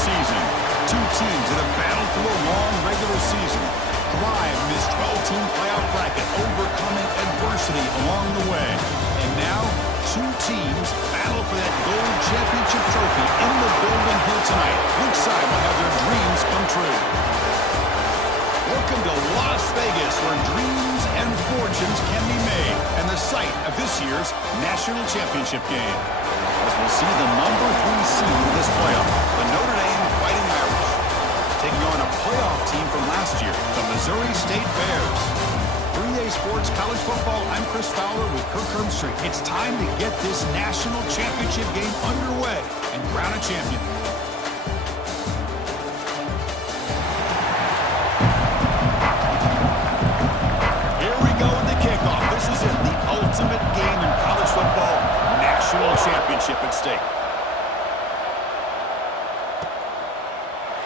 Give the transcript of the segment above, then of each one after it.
season. Two teams that have battled through a long regular season, thrive in this 12-team playoff bracket, overcoming adversity along the way. And now, two teams battle for that gold championship trophy in the building here tonight. Which side will have their dreams come true? Welcome to Las Vegas, where dreams and fortunes can be made, and the site of this year's national championship game. As we'll see the number 3 seed in this playoff, the Notre Dame Fighting Irish, taking on a playoff team from last year, the Missouri State Bears. 3A Sports College Football, I'm Chris Fowler with Kirk Herbstreit. It's time to get this national championship game underway and crown a champion. Ultimate game in college football, national championship at stake.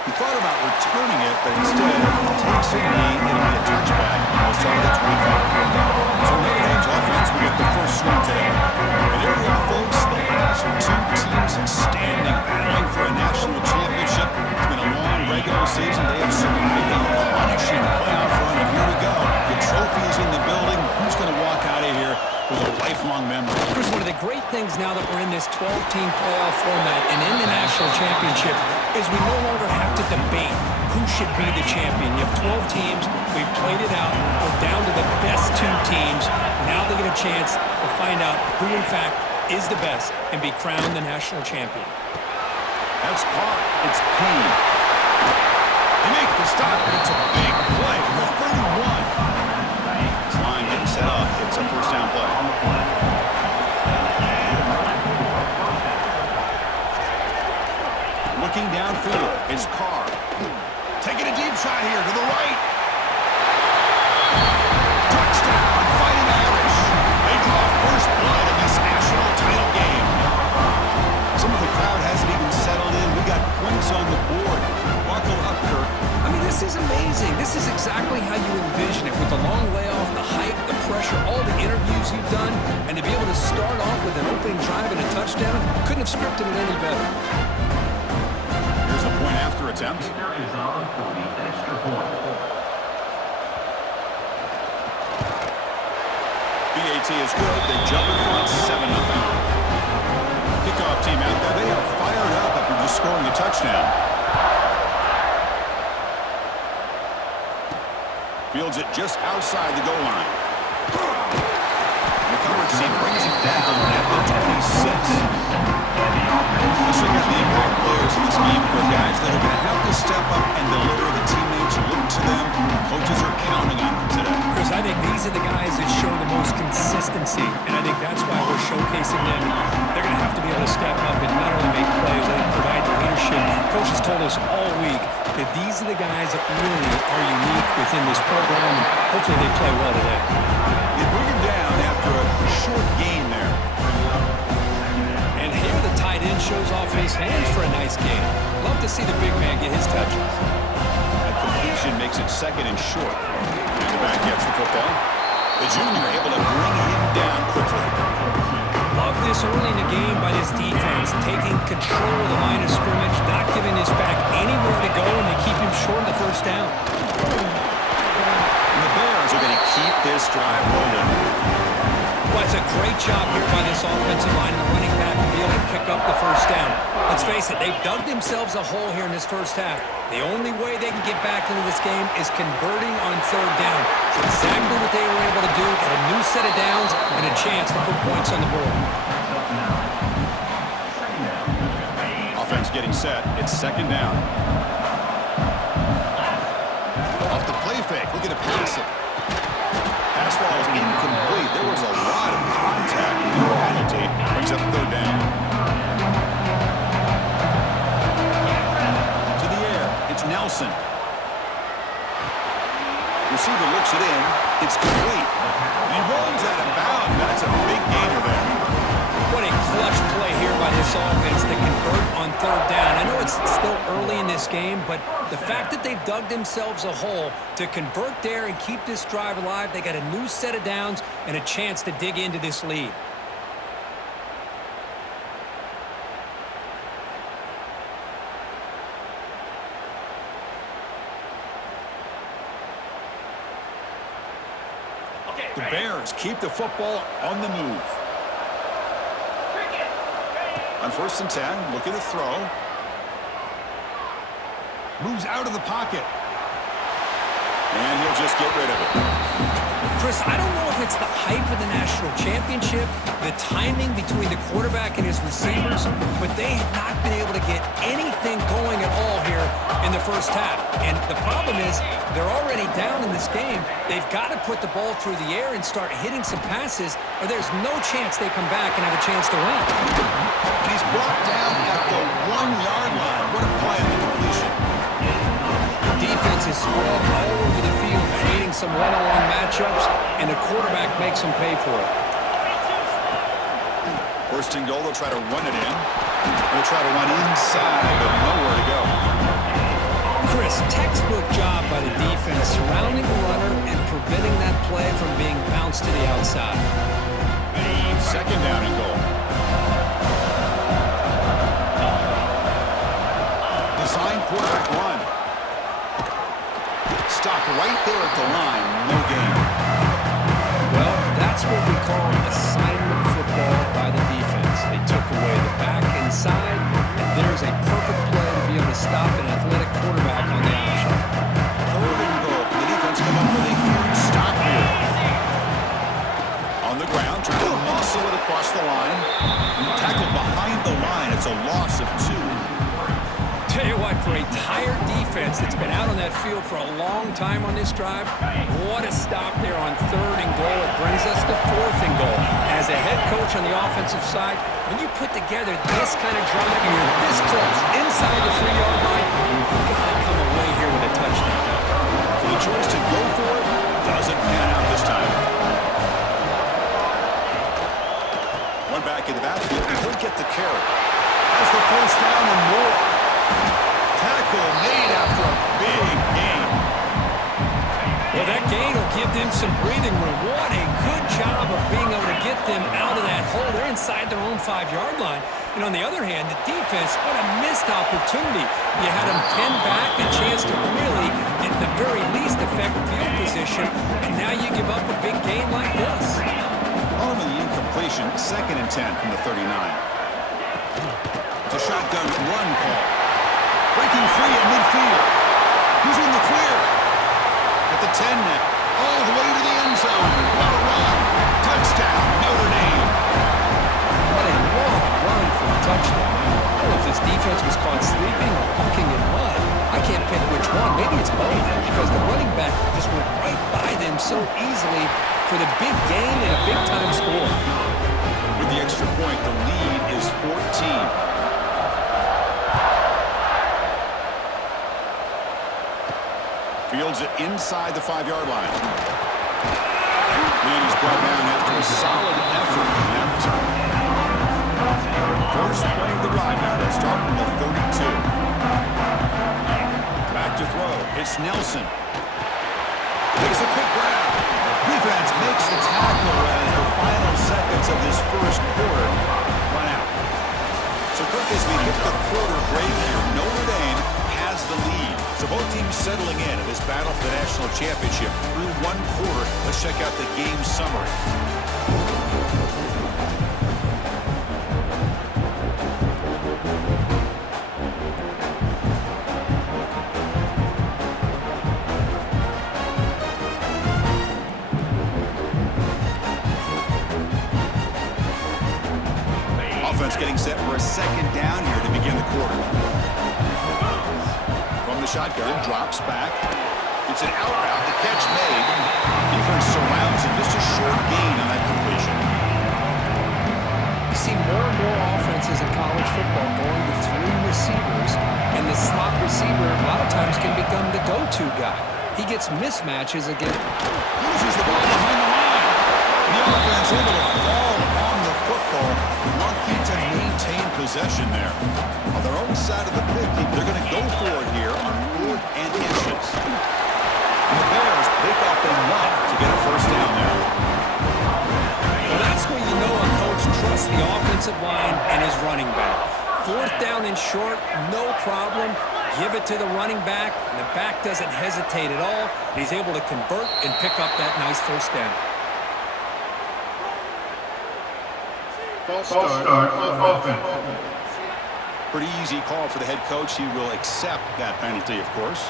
He thought about returning it, but instead takes a knee. It'll be a touchback. We'll start at 25. So Notre Dame's offense will get the first swing today. And there we are, folks. The last two teams standing, battling for a national championship. It's been a long regular season. They have survived a punishing playoff run, and here we go. The trophy is in the building. Who's going to walk out of here with a lifelong memory? Chris, one of the great things now that we're in this 12-team playoff format and in the national championship is we no longer have to debate who should be the champion. You have 12 teams. We've played it out. We're down to the best 2 teams. Now they get a chance to find out who, in fact, is the best and be crowned the national champion. That's caught. It's Payne. They make the stop, but it's a big play. The 31. This line getting set up. It's a first down play. Looking downfield is Carr. Taking a deep shot here to the right. Touchdown, Fighting Irish. They draw first blood in this national title game. Some of the crowd hasn't even settled in. We got points on the board. Buckle up, Kirk. I mean, this is amazing. This is exactly how you envision it, with the long layoff, the hype, the pressure, all the interviews you've done, and to be able to start off with an opening drive and a touchdown, couldn't have scripted it any better. Here's a point after attempt. BAT is good. They jump in front, 7-0. Kickoff team out there. They are fired up after just scoring a touchdown. Fields it just outside the goal line. The coverage team brings it down at the 26. Let's look at the impact players in this game for guys that are going to have to step up and deliver. The teammates look to them. Coaches are counting on them today. Chris, I think these are the guys that show the most consistency, and I think that's why we're showcasing them. They're going to have to be able to step up and not only make plays, I think provide the leadership. Coaches told us all week that these are the guys that really are unique within this program, and hopefully they play well today. They bring him down after a short gain there. And here the tight end shows off his hands for a nice gain. Love to see the big man get his touches. That completion makes it second and short. And the back gets the football. The junior able to bring him down quickly. Love this early in the game by this defense, taking control of the line of scrimmage, not giving this back anywhere to go, and they keep him short of the first down. And the Bears are going to keep this drive rolling. Well, it's a great job here by this offensive line and running back to be able to pick up the first down. Let's face it, they've dug themselves a hole here in this first half. The only way they can get back into this game is converting on third down. It's exactly what they were able to do, get a new set of downs and a chance to put points on the board. Offense getting set. It's second down. Off the play fake, looking to pass it. Pass ball is incomplete. There was a lot of contact. No penalty. Brings up third down. To the air. It's Nelson. Receiver looks it in. It's complete. He runs out of bounds. That's a big gainer there. What a clutch play here by this offense to convert on third down. I know it's still early in this game, but the fact that they've dug themselves a hole to convert there and keep this drive alive, they got a new set of downs and a chance to dig into this lead. The Bears keep the football on the move. On 1st and 10, looking to throw. Moves out of the pocket. And he'll just get rid of it. Chris, I don't know if it's the hype of the national championship, the timing between the quarterback and his receivers, but they have not been able to get anything going at all here in the first half. And the problem is they're already down in this game. They've got to put the ball through the air and start hitting some passes, or there's no chance they come back and have a chance to win. And he's brought down at the 1-yard line. What a play on the completion. Defense is spread all over the field, creating some one-on-one matchups, and the quarterback makes them pay for it. 1st and goal, they'll try to run it in. They'll try to run inside, but nowhere to go. Chris, textbook job by the defense surrounding the runner and preventing that play from being bounced to the outside. 2nd down and goal. Design quarterback run. Stopped right there at the line. No gain. Well, that's what we call assignment football by the defense. They took away the back inside, and there's a perfect play to be able to stop an athletic quarterback on the option. 3rd and goal. The defense come up with a huge stop here. On the ground, trying to muscle it across the line. Tackled behind the line. It's a loss of 2. Tell you what, for a tired defense that's been out on that field for a long time on this drive, what a stop there on 3rd and goal. It brings us to 4th and goal. As a head coach on the offensive side, when you put together this kind of drive, you're this close, inside the 3-yard line, you've got to come away here with a touchdown. So the choice to go for it doesn't pan out this time. One back in the backfield, and he'll get the carry. Has the 1st down and more. Tackle made after a big gain. Well, that gain will give them some breathing room. What a good job of being able to get them out of that hole. They're inside their own 5-yard line. And on the other hand, the defense, what a missed opportunity. You had them pinned back, a chance to really, at the very least, affect field position. And now you give up a big gain like this. On the incompletion, 2nd and 10 from the 39. It's a shotgun run call. Breaking free at midfield. Who's in the clear? At the 10 net. All the way to the end zone. What a run. Touchdown, Notre Dame. What a long run for a touchdown. I don't know if this defense was caught sleeping or walking in mud. I can't pick which one. Maybe it's both, because the running back just went right by them so easily for the big gain and a big-time score. With the extra point, the lead is 14. Fields it inside the 5-yard line. And he's brought down after a solid effort in that return. First play of the drive now. They start from the 32. Back to throw. It's Nelson. Takes a quick grab. Defense makes the tackle as the final seconds of this first quarter run out. So, Kirk, as we hit the quarter break here, Notre Dame has the lead. So both teams settling in this battle for the national championship through one quarter. Let's check out the game summary. Offense getting set for a 2nd down here to begin the quarter. From the shotgun, drops back. It's an out route, the catch made. Defense surrounds him, just a short gain on that completion. You see more and more offenses in college football going with 3 receivers, and the slot receiver a lot of times can become the go-to guy. He gets mismatches again. Loses the ball behind the line. The offense able to fall on the football, lucky to maintain possession there. On their own side of the 50, they're going to go for it here on 4th and inches. And the Bears pick up enough to get a 1st down there. Well, that's where you know a coach trusts the offensive line and his running back. 4th down and short, no problem. Give it to the running back, and the back doesn't hesitate at all. He's able to convert and pick up that nice 1st down. False start on offense. Pretty easy call for the head coach. He will accept that penalty, of course.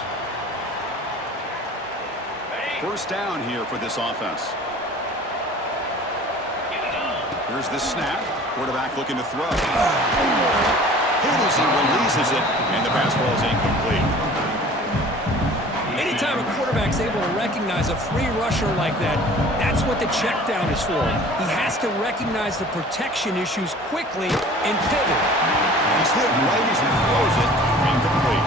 First down here for this offense. Here's the snap. Quarterback looking to throw. Hit as he releases it, and the pass ball is incomplete. Anytime a quarterback's able to recognize a free rusher like that, that's what the check down is for. He has to recognize the protection issues quickly and pivot. He's hit right as he throws it, incomplete.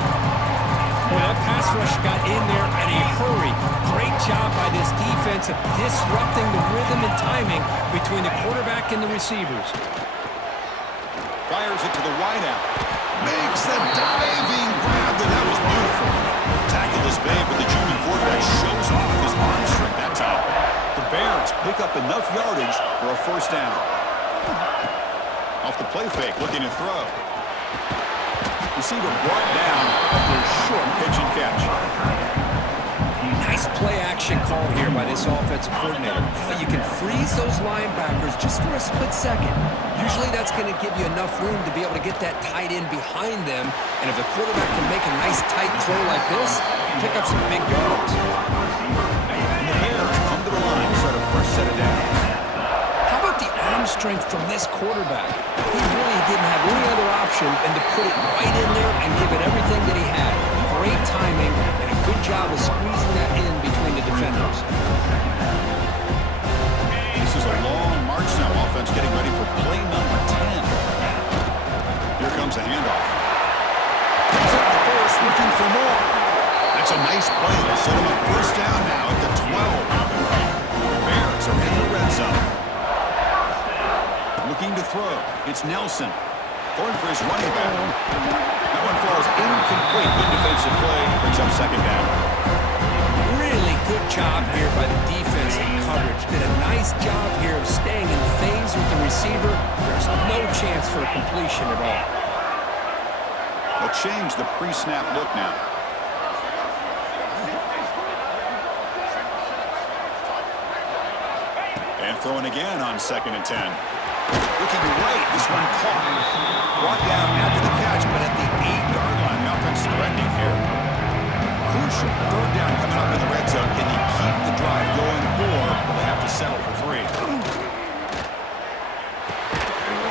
Well, that pass rush got in there in a hurry. Great job by this defense of disrupting the rhythm and timing between the quarterback and the receivers. Fires it to the wideout. Makes the diving grab. That was beautiful. Tackle is big, but the junior quarterback shows off his arm strength that time. The Bears pick up enough yardage for a first down. Off the play fake, looking to throw. Receiver brought down after a short pitch and catch. Nice play action call here by this offensive coordinator. You can freeze those linebackers just for a split second. Usually that's going to give you enough room to be able to get that tight end behind them. And if the quarterback can make a nice tight throw like this, pick up some big yards. And the Bears come to the line to start a first set of downs. How about the arm strength from this quarterback? He really didn't have any other option than to put it right in there and give it everything that he had. Great timing and a good job of squeezing that in between the defenders. This is a long march now. Offense getting ready for play number 10. Here comes a handoff. He's at the first, looking for more. That's a nice play. They'll set him up first down now at the 12. The Bears are in the red zone. Looking to throw. It's Nelson. Going for his running back. That one falls incomplete. Good defensive play. Brings up second down. Really good job here by the defense in coverage. Did a nice job here of staying in phase with the receiver. There's no chance for a completion at all. They'll change the pre-snap look now. And throwing again on 2nd and 10. Looking right, this one caught. Brought down after the catch, but at the 8-yard line. The offense threatening here. Crucial third down coming up in the red zone. Can he keep the drive going, or will they have to settle for 3?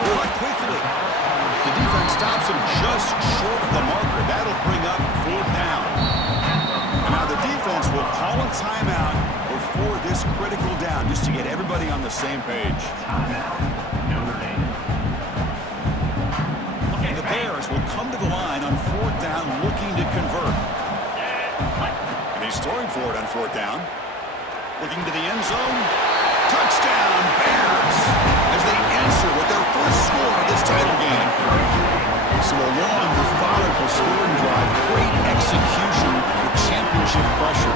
Caught quickly. The defense stops him just short of the marker. That'll bring up 4th down. And now the defense will call a timeout before this critical down, just to get everybody on the same page. The Bears will come to the line on 4th down, looking to convert. And he's throwing for it on 4th down. Looking to the end zone. Touchdown, Bears! As they answer with their first score of this title game. So a long, methodical scoring drive. Great execution with championship pressure.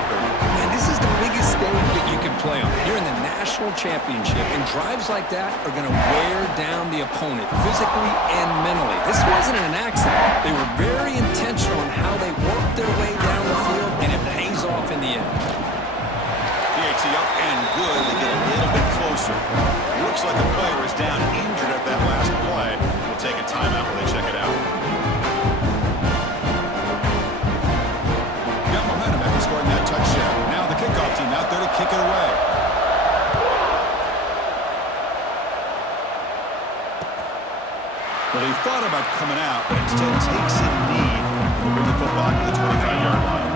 Man, this is the biggest stage that you can play on. You're in the national championship, and drives like that are going to wear down the opponent physically and mentally. This wasn't an accident. They were very intentional in how they worked their way down the field, and it pays off in the end. DHC up and good. They get a little bit closer. It looks like the player is down injured at that last play. We'll take a timeout while they check it out. Got momentum after scoring that touchdown. Now the kickoff team out there to kick it away. Well, he thought about coming out, but instead takes a knee to bring the football to the 25-yard line.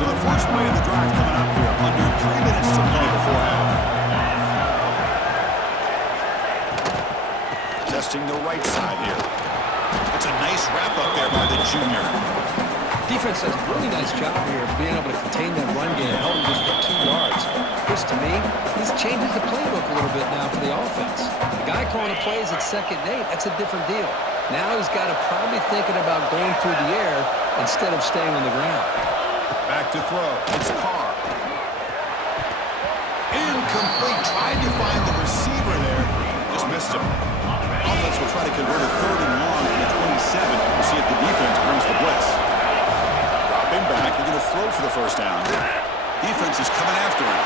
So the first play of the drive coming up here. Under 3 minutes to play before half. Testing the right side here. It's a nice wrap-up there by the junior. Defense does a really nice job here of being able to contain that run game and held just at 2 yards. This, to me, this changes the playbook a little bit now for the offense. The guy calling the plays at 2nd and 8, that's a different deal. Now he's got to probably thinking about going through the air instead of staying on the ground. Back to throw. It's Carr. Incomplete. Tried to find the receiver there. Just missed him. Offense will try to convert a 3rd and long from the 27. We'll see if the defense brings the blitz. Dropping back. They're going to throw for the first down. Defense is coming after him.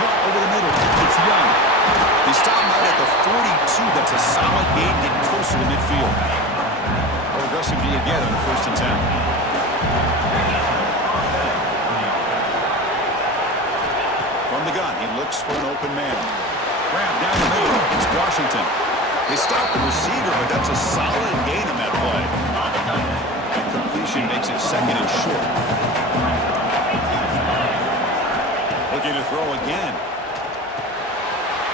Caught over the middle. It's Young. They stop him out at the 42. That's a solid gain, getting closer to midfield. How aggressive do you get on the 1st and 10? From the gun, he looks for an open man. Grab down the middle. It's Washington. They stop the receiver, but that's a solid gain on that play. And completion makes it 2nd and short. Looking to throw again.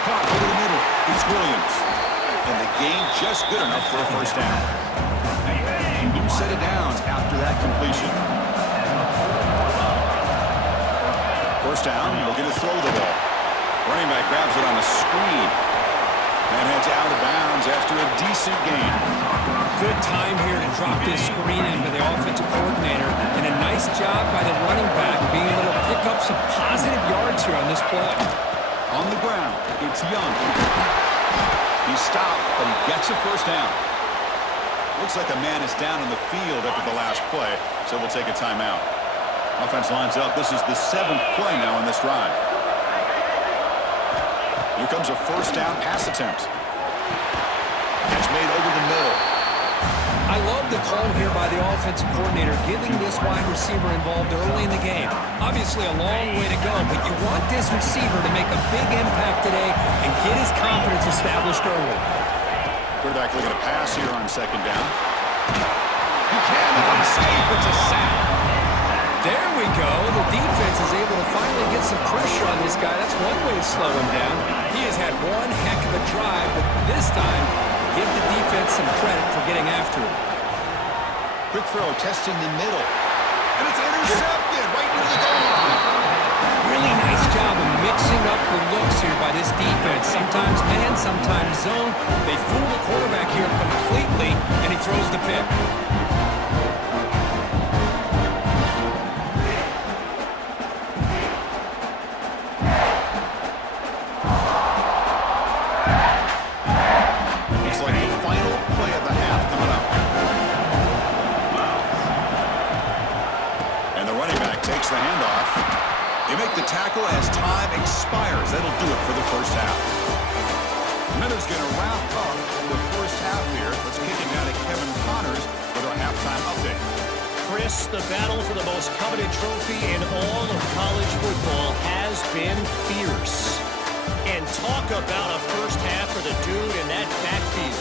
Caught over the middle. It's Williams. And the gain just good enough for a 1st down. New set of downs after that completion. 1st down, looking to throw the ball. Running back grabs it on the screen. And heads out of bounds after a decent gain. Good time here to drop this screen in by the offensive coordinator. And a nice job by the running back being able to pick up some positive yards here on this play. On the ground, it's Young. He's stopped, but he gets a 1st down. Looks like a man is down in the field after the last play, so we'll take a timeout. Offense lines up. This is the 7th play now on this drive. Here comes a 1st down pass attempt. Catch made over the middle. I love the call here by the offensive coordinator, getting this wide receiver involved early in the game. Obviously a long way to go, but you want this receiver to make a big impact today and get his confidence established early. Quarterback looking to pass here on 2nd down. You can, unsaved, it's a sack. There we go. The defense is able to finally get some pressure on this guy. That's one way to slow him down. He has had one heck of a drive, but this time, give the defense some credit for getting after him. Quick throw, testing the middle. And it's intercepted right near the goal line. Really nice job of mixing up the looks here by this defense. Sometimes man, sometimes zone. They fool the quarterback here completely, and he throws the pick. Looks like the final play of the half coming up. And the running back takes the handoff. They make the tackle as time expires. That'll do it for the 1st half. Miller's going to wrap up the 1st half here. Let's kick it down to Kevin Connors with our halftime update. Chris, the battle for the most coveted trophy in all of college football has been fierce. And talk about a 1st half for the dude in that backfield.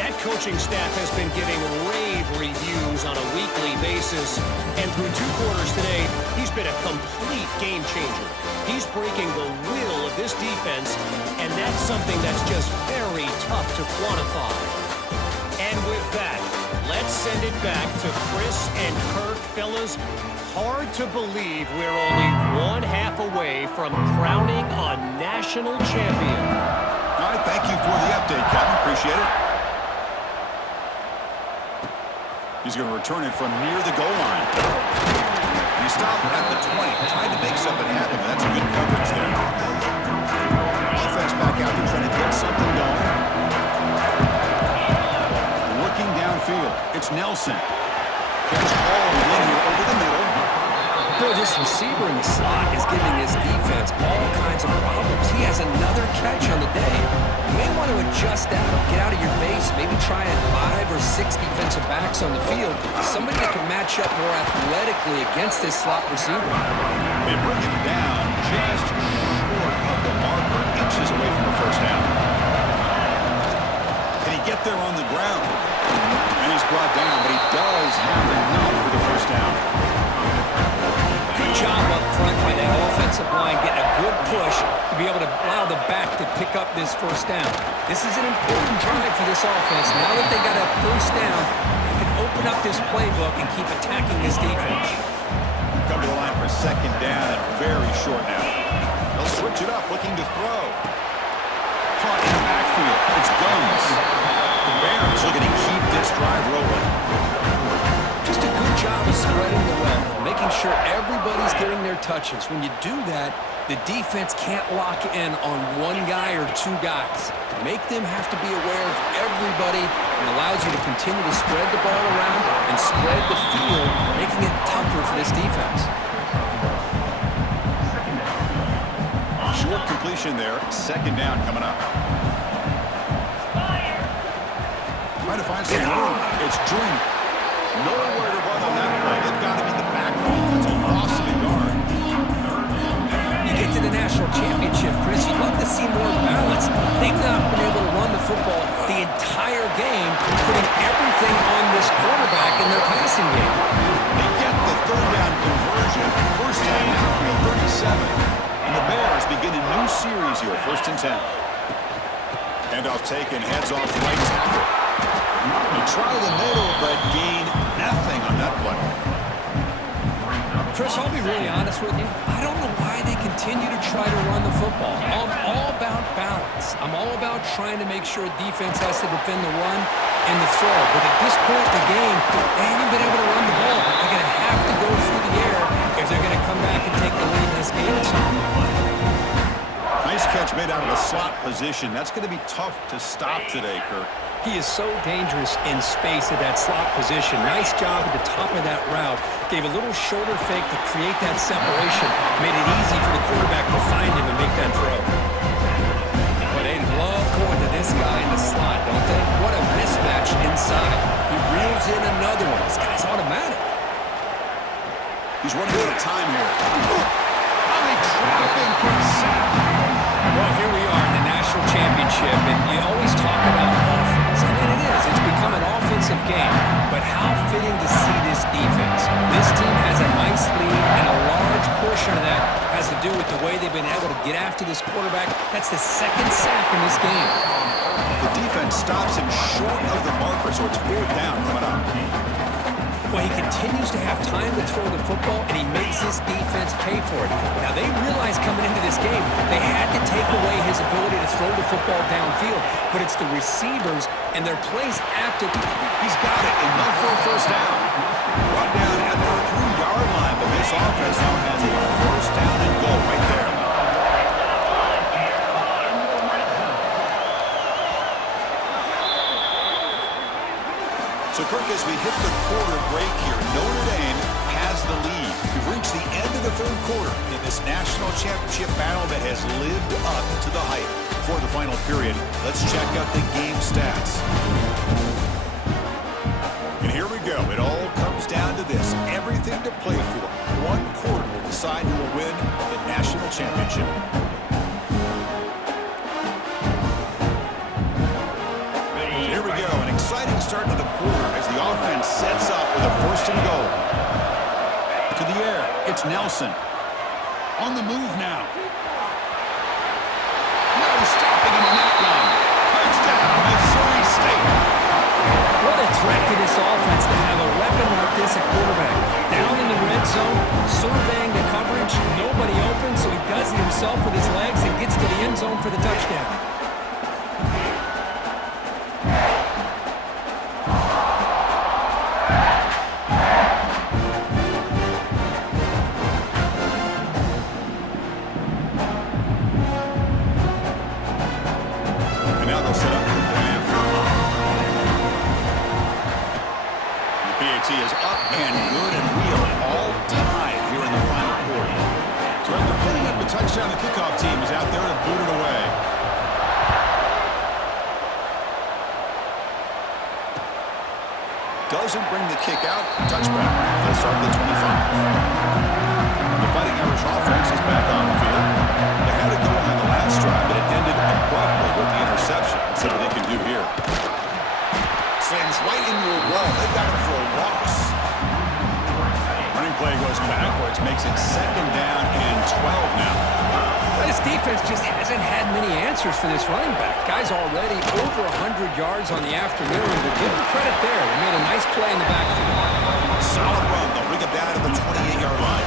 That coaching staff has been giving rave reviews on a weekly basis. And through 2 quarters today, he's been a complete game changer. He's breaking the will of this defense, and that's something that's just very tough to quantify. And with that, let's send it back to Chris and Kirk. Fellas, hard to believe we're only 1 half away from crowning a national champion. All right, thank you for the update, Kevin. Appreciate it. He's going to return it from near the goal line. He stopped at the 20, tried to make something happen. That's good coverage there. Offense back out there trying to get something going. Looking downfield, it's Nelson. Catch hauled in here over the middle. Boy, this receiver in the slot is giving his defense all kinds of problems. He has another catch on the day. You may want to adjust that, get out of your base, maybe try 5 or 6 defensive backs on the field. Somebody that can match up more athletically against this slot receiver. They bring him down just short of the marker, inches away from the 1st down. Can he get there on the ground? And he's brought down, but he does have enough for the 1st down. Good job up front by that offensive line, getting a good push to be able to allow the back to pick up this 1st down. This is an important drive for this offense. Now that they got a 1st down, they can open up this playbook and keep attacking this defense. Come to the line for 2nd down and very short now. They'll switch it up, looking to throw. Caught in the backfield. It's Guns. The Bears looking to keep this drive rolling. Just a good job of spreading the wealth, making sure everybody's getting their touches. When you do that, the defense can't lock in on 1 guy or 2 guys. Make them have to be aware of everybody, and allows you to continue to spread the ball around and spread the field, making it tougher for this defense. Short completion there. Second down coming up. Trying to find some room. It's Dream. Nowhere to run on that play. They've got him in the backfield. It's a loss of a yard. You get to the national championship, Chris, you'd love to see more balance. They've not been able to run the football the entire game, putting everything on this quarterback in their passing game. They get the third down conversion. First time out from the 37. And the Bears begin a new series here, 1st and 10. Handoff taken, heads off right tackle. They try the middle, but gain nothing on that play. Chris, I'll be really honest with you. I don't know why they continue to try to run the football. I'm all about balance. I'm all about trying to make sure defense has to defend the run and the throw. But at this point in the game, they haven't been able to run the ball. They're going to have to go through the air if they're going to come back and take the lead in this game at some point. Nice catch made out of a slot position. That's going to be tough to stop today, Kirk. He is so dangerous in space at that slot position. Nice job at the top of that route. Gave a little shoulder fake to create that separation. Made it easy for the quarterback to find him and make that throw. But they love going to this guy in the slot, don't they? What a mismatch inside. He reels in another one. This guy's automatic. He's running out of time here. Trapping sack. Well, here we are in the national championship, and you always talk about offense, and it is. It's become an offensive game. But how fitting to see this defense. This team has a nice lead, and a large portion of that has to do with the way they've been able to get after this quarterback. That's the second sack in this game. The defense stops him short of the marker, so it's 4th down coming up. Well, he continues to have time to throw the football, and he makes his defense pay for it. Now, they realized coming into this game they had to take away his ability to throw the football downfield, but it's the receivers and their plays after. He's got it, enough for a first down. Brought down at the 3-yard line, but this offense now has a first down and goal right there. So, Kirk, as we hit the quarter break here, Notre Dame has the lead. We've reached the end of the 3rd quarter in this national championship battle that has lived up to the hype. For the final period, let's check out the game stats. And here we go. It all comes down to this. Everything to play for. One quarter will decide who will win the national championship. Here we go. An exciting start to the quarter as the offense sets up with a 1st and goal. To the air, it's Nelson. On the move now. No stopping him on that one. Touchdown, Missouri State. What a threat to this offense to have a weapon like this at quarterback. Down in the red zone, surveying the coverage, nobody open, so he does it himself with his legs and gets to the end zone for the touchdown. Is up and good, and we are all tied here in the final quarter. So after putting up the touchdown, the kickoff team is out there to boot it away. Doesn't bring the kick out. Touchback. They'll start at the 25. The Fighting Irish offense is back on the field. They had it going on the last drive, but it ended abruptly with the interception. Let's see what they can do here. Slams right into a wall. They've got him for a loss. Running play goes backwards, makes it 2nd down and 12 now. This defense just hasn't had many answers for this running back. Guy's already over 100 yards on the afternoon, but give him credit there. They made a nice play in the backfield. Solid run. They'll bring it down to the 28-yard line.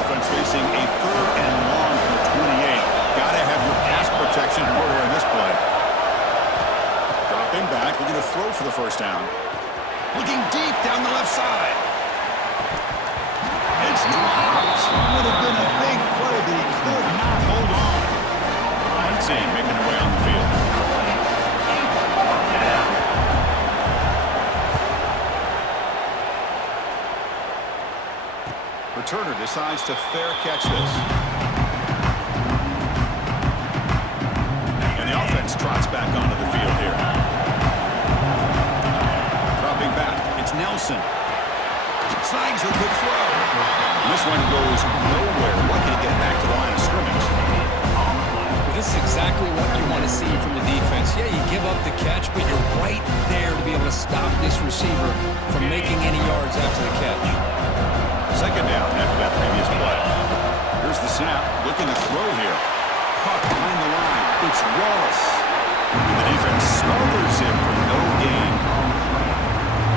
Offense facing a 3rd and long from the 28. Got to have your pass protection in order in this play. Dropping back, looking to throw for the first down. Looking deep down the left side. It's dropped. Would have been a big play, but he could not hold on. One team making their way on the field. Returner decides to fair catch this. back onto the field here. Dropping back, it's Nelson. Snags a good throw. This one goes nowhere. Lucky to get back to the line of scrimmage. Well, this is exactly what you want to see from the defense. Yeah, you give up the catch, but you're right there to be able to stop this receiver from making any yards after the catch. Second down after that previous play. Here's the snap, looking to throw here. Caught behind the line. It's Wallace. The defense smothers him for no gain.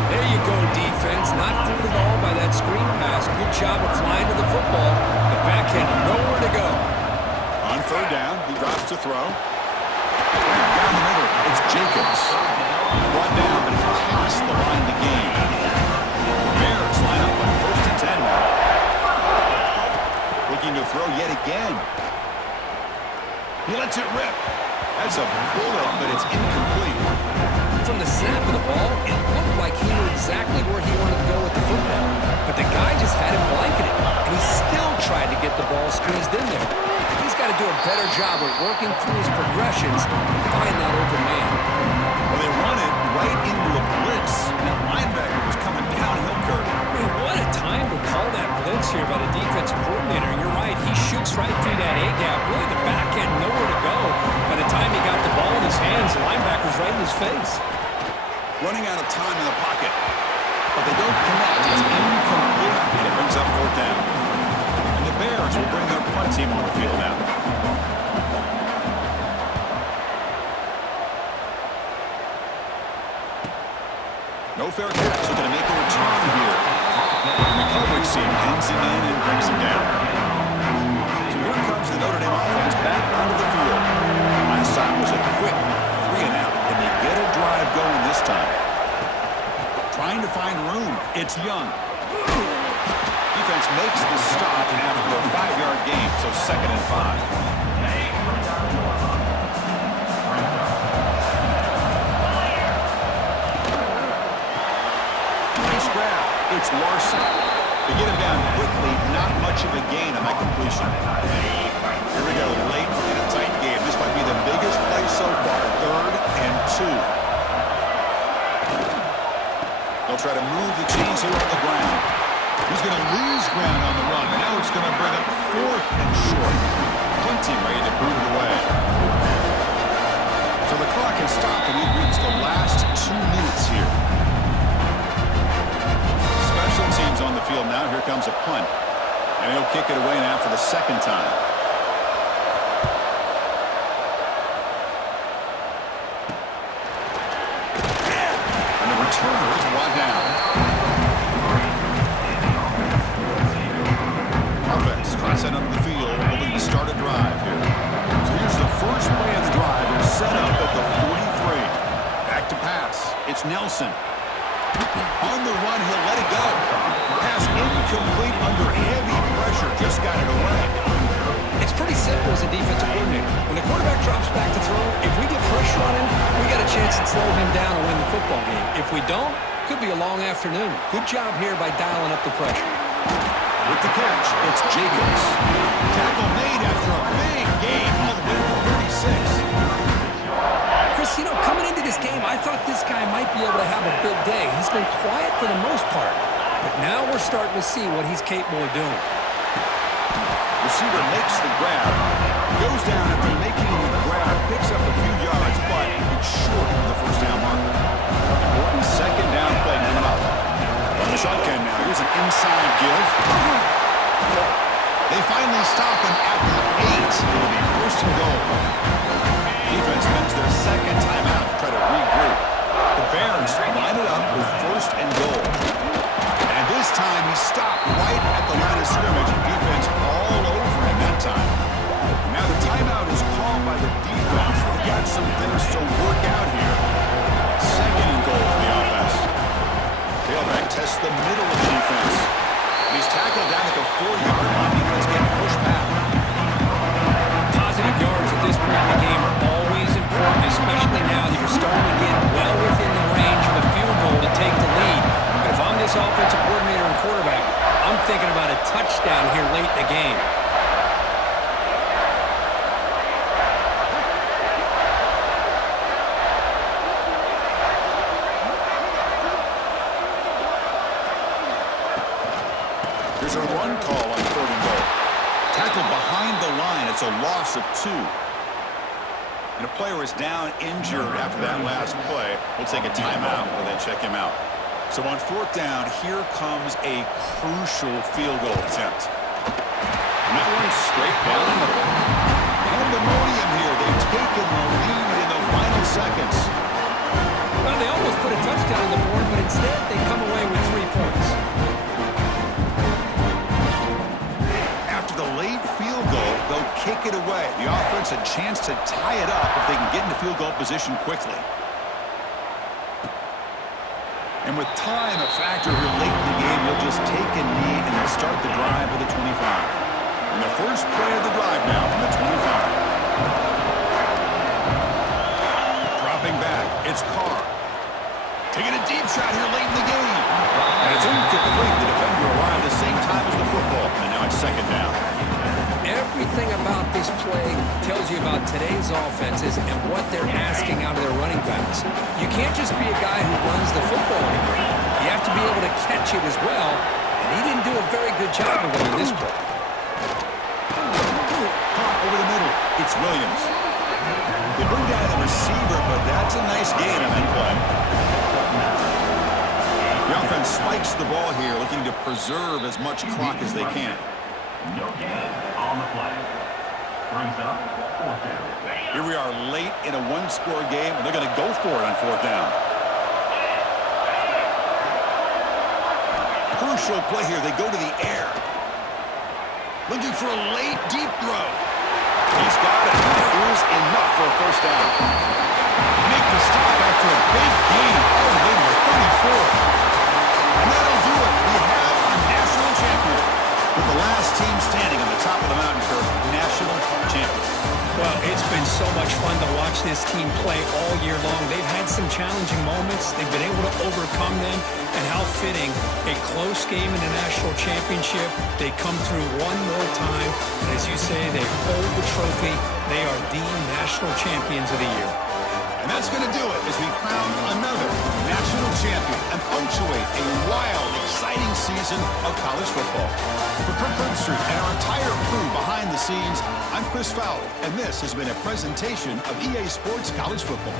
There you go, defense. Not fooled at all by that screen pass. Good job of flying to the football. The back had nowhere to go. On third down, he drops to throw. Down the middle, it's Jacobs. Brought down, but it's past the line to gain. The Bears line up on 1st and 10 now. Looking to throw yet again. He lets it rip. That's a bullet, but it's incomplete. From the snap of the ball, it looked like he knew exactly where he wanted to go with the football. But the guy just had him blanketed, and he still tried to get the ball squeezed in there. He's got to do a better job of working through his progressions to find that open man. Well, they run it right into a blitz. That linebacker was coming downhill, Kirk. Man, what a time to call that blitz here by the defensive coordinator. And you're right, he shoots right through that A-gap. Really, the back had nowhere to go. By the time he got the ball in his hands, the linebacker's right in his face. Running out of time in the pocket. But they don't connect. It's incomplete, and it brings up 4th down. And the Bears will bring their punt team on the field now. No fair catch, so going to make a return here. And the coverage team hangs him in and brings him down. So here comes the Notre Dame offense back onto the field. Last time was a quick 3-and-out. Can they get a drive going this time? Trying to find room. It's Young. Defense makes the stop after a 5-yard gain, so 2nd and 5. Nice grab. It's Larson. They get him down quickly. Not much of a gain on that completion. Here we go. Late in a tight game. This might be the biggest play so far. 3rd and 2. They'll try to move the chains here on the ground. He's going to lose ground on the run. Now it's going to bring up 4th and short. Plenty ready to boot it away. So the clock has stopped, and we've reached the last 2 minutes here. Special teams on the field now. Here comes a punt. And he'll kick it away now for the 2nd time. Turner is brought down. Offense tries it under the field, hoping to start a drive here. So here's the first play of the drive. They're set up at the 43. Back to pass. It's Nelson. On the run, he'll let it go. Pass incomplete under heavy pressure. Just got it away. It's pretty simple as a defensive coordinator. When the quarterback drops back to throw, if we get pressure on him, we got a chance to slow him down and win the football game. If we don't, could be a long afternoon. Good job here by dialing up the pressure. With the catch, it's Jacobs. Tackle made after a big gain all the way to 36. Chris, you know, coming into this game, I thought this guy might be able to have a big day. He's been quiet for the most part. But now we're starting to see what he's capable of doing. Receiver makes the grab, goes down after making the grab, picks up a few yards, but it's short of the 1st down marker. Important 2nd down play coming up. On the shotgun now, here's an inside give. They finally stop him at the 8. It'll be 1st and goal. Defense spends their 2nd timeout to try to regroup. The Bears line it up with 1st and goal. And this time he stopped right at the line of scrimmage. Defense all over him that time. Now the timeout is called by the defense. We've got some things to work out here. 2nd and goal for the offense. Tailback tests the middle of the defense. He's tackled down at the 4-yard line. Defense getting pushed back. Positive yards at this point in the game are always important, especially now that you're starting to get well within the range of a field goal to take the lead. But if I'm this offensive coordinator and quarterback, I'm thinking about a touchdown here late in the game. Here's a run call on 3rd and goal. Tackled behind the line. It's a loss of 2. And a player is down injured after that last play. We'll take a timeout and then check him out. So on 4th down, here comes a crucial field goal attempt. And that one's straight down the middle. Pandemonium here. They've taken the lead in the final seconds. Well, they almost put a touchdown on the board, but instead they come away with 3 points. After the late field goal, they'll kick it away. The offense a chance to tie it up if they can get into field goal position quickly. And with time a factor here late in the game, you'll just take a knee and they'll start the drive with a 25. And the first play of the drive now from the 25. Dropping back, it's Carr. Taking a deep shot here late in the game. And it's incomplete. The defender arrived the same time as the football. And now it's 2nd down. Everything about this play tells you about today's offenses and what they're asking out of their running backs. You can't just be a guy who runs the football anymore. You have to be able to catch it as well, and he didn't do a very good job of it on this play. Caught over the middle. It's Williams. They bring down the receiver, but that's a nice gain on that play. The offense spikes the ball here, looking to preserve as much clock as they can. No gain on the play. Brings up 4th down. Here we are late in a 1-score game, and they're going to go for it on 4th down. Crucial play here. They go to the air. Looking for a late, deep throw. He's got it. It is enough for a 1st down. Make the stop after a big gain. Oh, they were 34. And that'll do it. We have a national champion. With the last team standing on the top of the mountain curve, national champions. Well, it's been so much fun to watch this team play all year long. They've had some challenging moments. They've been able to overcome them. And how fitting, a close game in the national championship. They come through one more time. And as you say, they hold the trophy. They are the national champions of the year. And that's going to do it as we crown another national champion and punctuate a wild, exciting season of college football. For Kirk Herbstreit and our entire crew behind the scenes, I'm Chris Fowler, and this has been a presentation of EA Sports College Football.